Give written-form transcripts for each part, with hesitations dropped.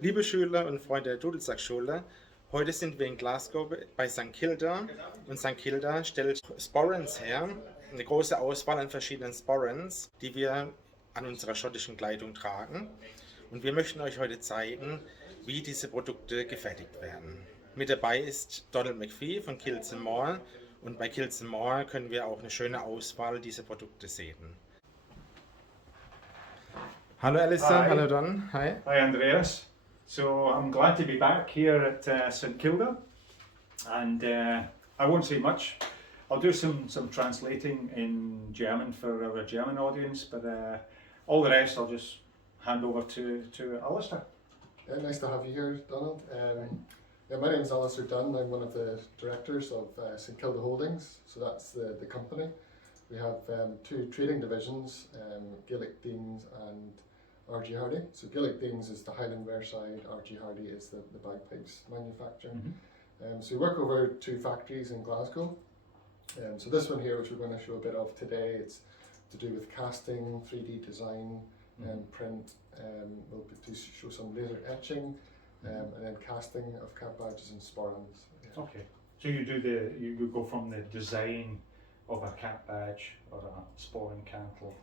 Liebe Schüler und Freunde der Dudelsackschule, heute sind wir in Glasgow bei St. Kilda und St. Kilda stellt Sporrans her, eine große Auswahl an verschiedenen Sporrans, die wir an unserer schottischen Kleidung tragen. Und wir möchten euch heute zeigen, wie diese Produkte gefertigt werden. Mit dabei ist Donald McPhee von Kilson Moore und bei Kilson Moore können wir auch eine schöne Auswahl dieser Produkte sehen. Hallo Alistair, Hi. hallo Don, hi. Hi Andreas. So I'm glad to be back here at St Kilda, and I won't say much. I'll do some translating in German for our German audience, but all the rest I'll just hand over to Alistair. Yeah, nice to have you here, Donald. My name is Alistair Dunn. I'm one of the directors of St Kilda Holdings, so that's the company. We have two trading divisions, Gaelic Deans and RG Hardy. So Gaelic Deans is the Highland Wear side, RG Hardy is the bagpipes manufacturer. So we work over two factories in Glasgow. So this one here, which we're going to show a bit of today, it's to do with casting, 3D design, print. We'll show some laser etching, and then casting of cap badges and sporrans. Yeah. Okay. So you go from the design of a cap badge or a sporran cantle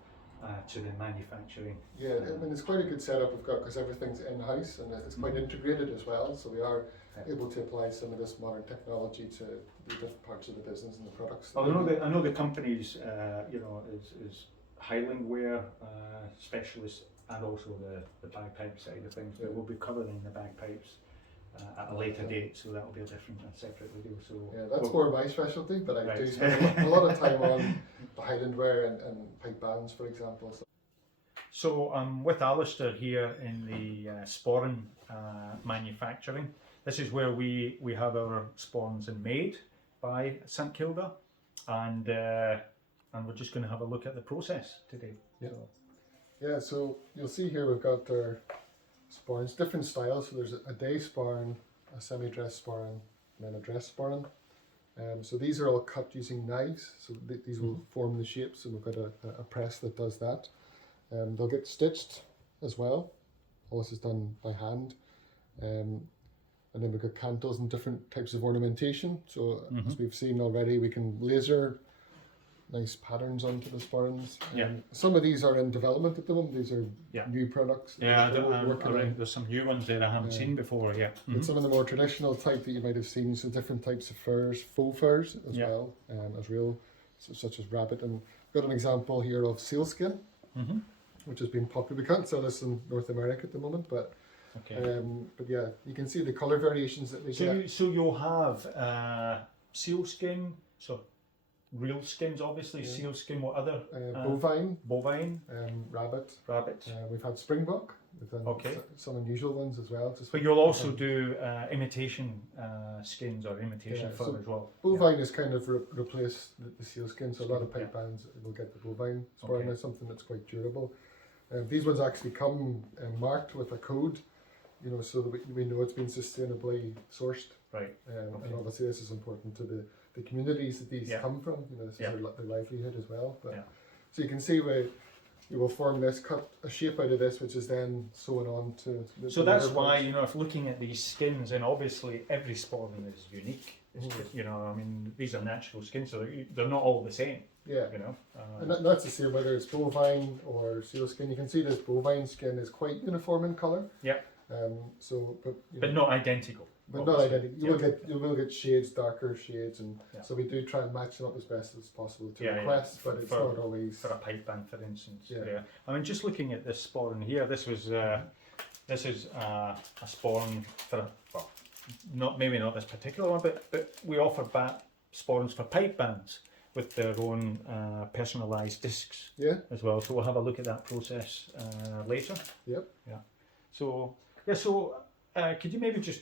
to the manufacturing. Yeah, I mean it's quite a good setup we've got because everything's in-house and it's quite integrated as well, so we are able to apply some of this modern technology to the different parts of the business and the products. Well, I know the company's is Highland Wear specialist and also the bagpipe side of things, but we'll be covering the bagpipes at a later date, so that'll be a different and separate video. So yeah, that's more my specialty, but I do spend a lot of time on the Highland Wear and pipe bands, for example. So I'm with Alistair here in the sporran manufacturing. This is where we have our sporrans made by St Kilda, and we're just going to have a look at the process today. Yeah. Yeah, so you'll see here we've got our sporrans, different styles. So there's a day sporran, a semi-dress sporran, and then a dress sporran. So these are all cut using knives. So these will form the shapes, and we've got a press that does that. They'll get stitched as well. All this is done by hand. And then we've got cantles and different types of ornamentation. So as we've seen already, we can laser nice patterns onto the sporrans. Some of these are in development at the moment. These are new products. There's some new ones there I haven't seen before. But some of the more traditional type that you might have seen, so different types of furs, faux furs as well, as real, such as rabbit. And we've got an example here of sealskin, which has been popular. We can't sell this in North America at the moment, but yeah, you can see the colour variations that we get. So you'll have sealskin, so real skins, obviously. Sealskin. What other? Bovine. Rabbit. We've had springbok. We've done some unusual ones as well. But you'll also do imitation skins or imitation fur as well. Bovine is kind of replaced the sealskin, so a lot of pipe bands will get the bovine sporran as something that's quite durable. These ones actually come marked with a code, so that we know it's been sustainably sourced. Right. And obviously this is important to the communities that these come from. This is their livelihood as well. But so you can see we will form this, cut a shape out of this, which is then sewn on to. So that's why if looking at these skins, and obviously every sporran is unique. I mean these are natural skins, so they're not all the same. Yeah. And that's the same whether it's bovine or sealskin. You can see this bovine skin is quite uniform in colour. Yeah. But not identical. But not identical. You will get shades, darker shades, and so we do try and match them up as best as possible to request, but it's not always for a pipe band, for instance. I mean, just looking at this sporran here, this is a sporran for maybe not this particular one, but we offer sporrans for pipe bands with their own personalised discs as well. So we'll have a look at that process later. Yep. Yeah. So could you maybe just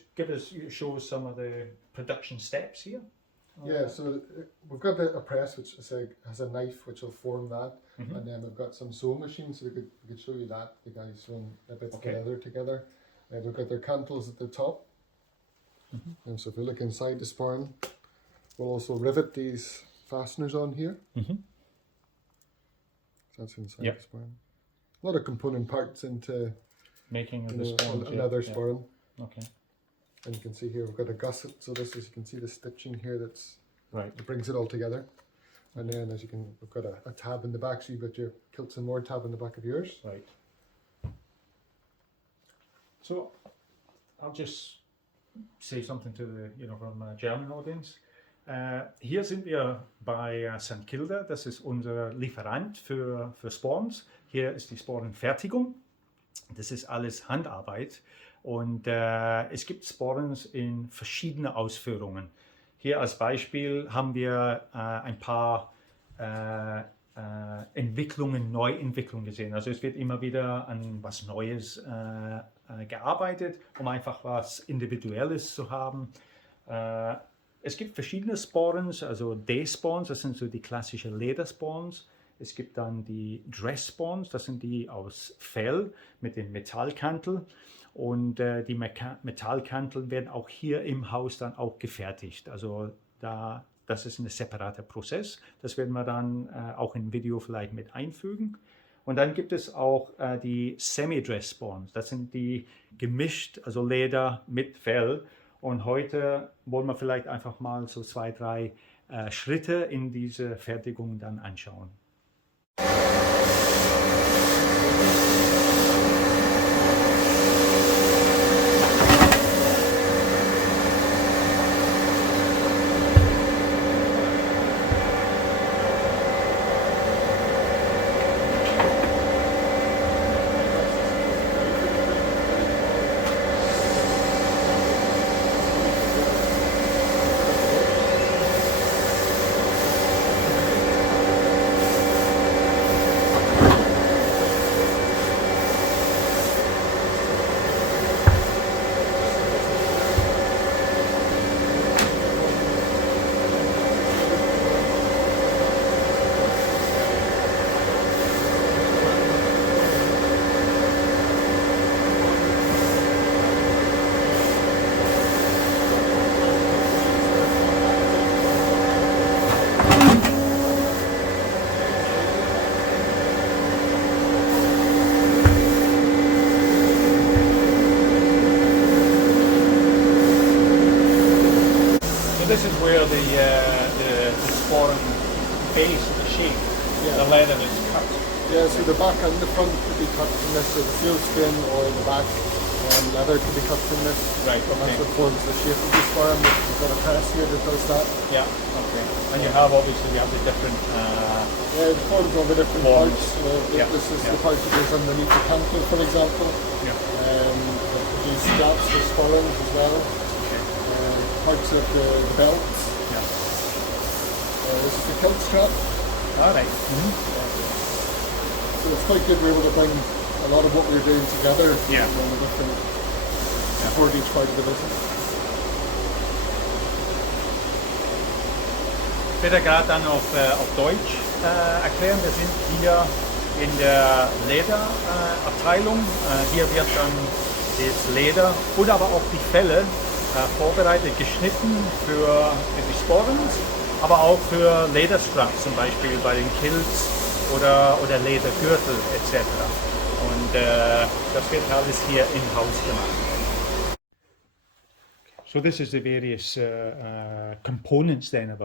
show us some of the production steps here? So we've got a press which has a knife which will form that, and then we've got some sewing machines, so we could show you that. The guys sewing a bit of leather together. We've got their cantles at the top, and so if we look inside the sporran, we'll also rivet these fasteners on here. So that's inside the sporran. A lot of component parts into making of you the know, sporran. a leather sporran. Okay. And you can see here we've got a gusset. So this is, you can see the stitching here that's Right. that brings it all together. And then as you can, we've got a tab in the back, so you've got your Kilts and More tab in the back of yours. Right. So I'll just say something to the, from German audience. Hier sind wir bei St. Kilda. Das ist unser Lieferant für Sporns. Hier ist die Sporrenfertigung. Das ist alles Handarbeit. Und es gibt Sporrens in verschiedene Ausführungen. Hier als Beispiel haben wir ein paar Neuentwicklungen gesehen. Also es wird immer wieder an was Neues gearbeitet, um einfach was Individuelles zu haben. Es gibt verschiedene Sporrens, also D-Sporns, das sind so die klassischen Ledersporns. Es gibt dann die Dress-Sporns, das sind die aus Fell mit dem Metallkantel. Und die Metallkantel werden auch hier im Haus dann auch gefertigt. Also das ist ein separater Prozess. Das werden wir dann auch im Video vielleicht mit einfügen. Und dann gibt es auch die Semi-Dress-Sporns. Das sind die gemischt, also Leder mit Fell. Und heute wollen wir vielleicht einfach mal so 2, 3 Schritte in diese Fertigung dann anschauen. This is where the sporran base, the shape, the leather is cut. Yeah, so the back and the front could be cut from this, so the sealskin, or the back leather could be cut from this. Right, And okay. that's what forms the shape of the sporran. We've got a press here that does that. Yeah, okay. And you have obviously the different. Yeah, it forms all the different Forms. parts. Yeah, This is yeah. the part that goes underneath the cantle, for example. Yeah. These straps for sporrans as well. Parts of the belts. Yeah. This is the kilt strap. All right. So it's quite good we're able to bring a lot of what we're doing together. Yeah. And the different support each part of the business. Ich werde gerade dann auf Deutsch erklären. Wir sind hier in der Lederabteilung. Hier wird dann das Leder und aber auch die Felle vorbereitet, geschnitten für die Sporrans, aber auch für Lederstraps, zum Beispiel bei den Kilts oder Ledergürtel etc. Und das wird alles hier im Haus gemacht. So this is the various components then of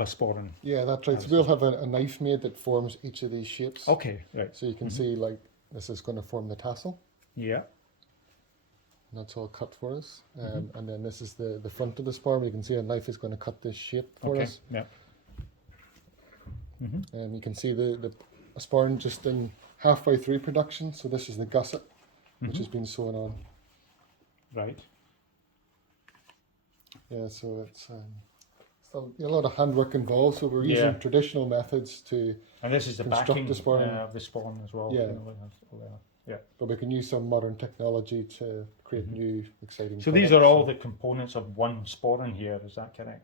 a sporran. Yeah, that's right. So we'll have a knife made that forms each of these shapes. Okay, right. So you can see, like, this is going to form the tassel. Yeah. And that's all cut for us. And then this is the front of the sporran. You can see a knife is going to cut this shape for us. Yeah. And you can see the sporran just in halfway through production. So this is the gusset, which has been sewn on. Right. Yeah, so it's still a lot of handwork involved. So we're using traditional methods to, And this is the construct backing the sporran. of the sporran as well. Yeah. Yeah. but we can use some modern technology to create new, exciting. So these are all products. the components of one sporran here, is that correct?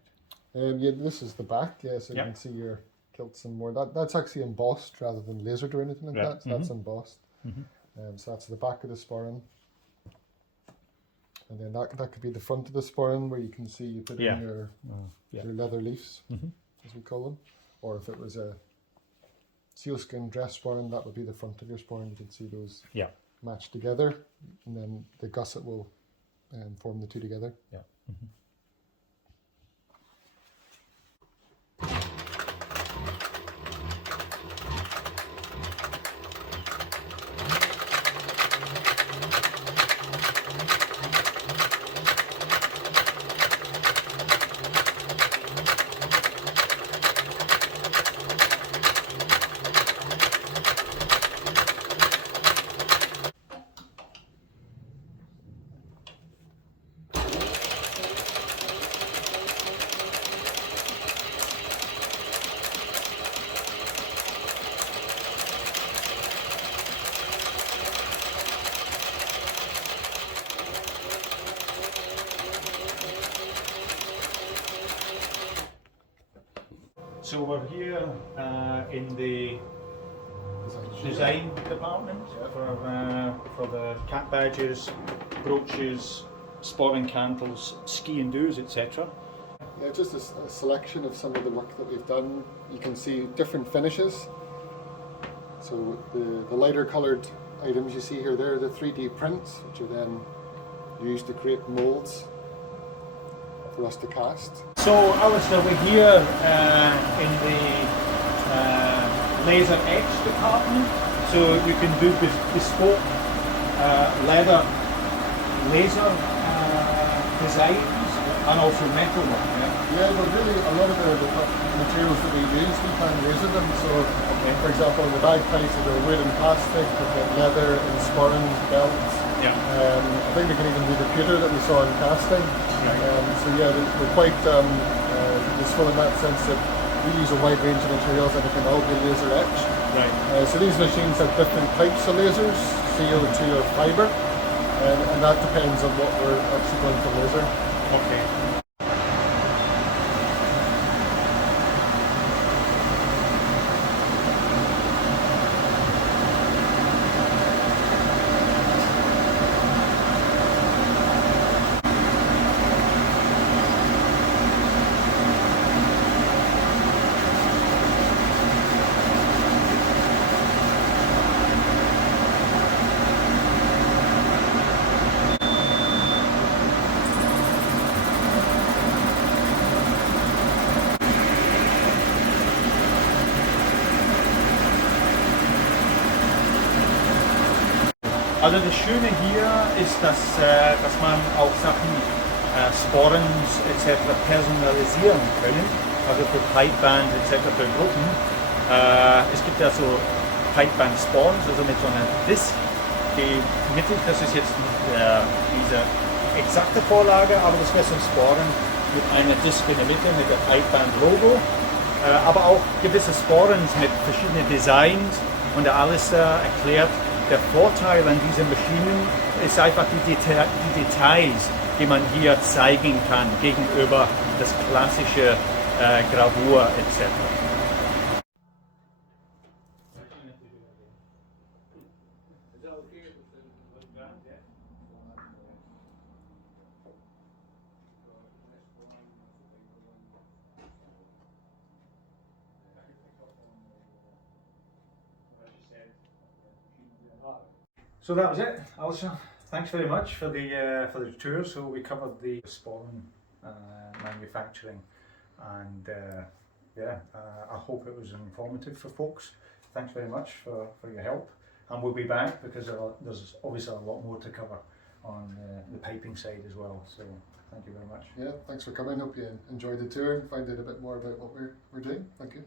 Yeah, this is the back. Yeah, so Yeah. you can see your kilts and more. That's actually embossed rather than lasered or anything like Right. that. So that's embossed. So that's the back of the sporran. And then that could be the front of the sporran, where you can see you put Yeah. in your leather leaves, as we call them. Or if it was a sealskin dress sporran, that would be the front of your sporran. You can see those Yeah. match together, and then the gusset will form the two together. Yeah. So we're here in the design department for the cap badges, brooches, sporran cantles, ski and doos, etc. Yeah, just a selection of some of the work that we've done. You can see different finishes. So the lighter coloured items you see here, they're the 3D prints, which are then used to create moulds for us to cast. So Alistair, we're here in the laser etch department, so you can do bespoke leather laser designs and also metal work. Yeah, well really a lot of the materials that we use, we can laser them. So for example, in the bagpipes are wood and plastic, we've got leather and sporran belts. Yeah. I think we can even do the pewter that we saw in casting. So yeah, we're quite useful in that sense that we use a wide range of materials and it can all be laser etched. Right. So these machines have different types of lasers, CO2 or fibre, and that depends on what we're actually going to laser. Okay. Also das Schöne hier ist, dass man auch Sachen, Sporrans etc. personalisieren können, also für Pipeband etc. für Gruppen. Es gibt ja so Pipeband Sporrans, also mit so einer Disc, die mittig, das ist jetzt nicht diese exakte Vorlage, aber das wäre so ein Sporran mit einer Disc in der Mitte mit dem Pipeband Logo, aber auch gewisse Sporrans mit verschiedenen Designs, und der Alistair erklärt, der Vorteil an diesen Maschinen ist einfach die Details, die man hier zeigen kann gegenüber das klassische Gravur etc. So that was it, Alistair. Thanks very much for the tour. So we covered the sporran manufacturing, and I hope it was informative for folks. Thanks very much for your help, and we'll be back because there's obviously a lot more to cover on the piping side as well. So thank you very much. Yeah, thanks for coming. Hope you enjoyed the tour and find out a bit more about what we're doing. Thank you.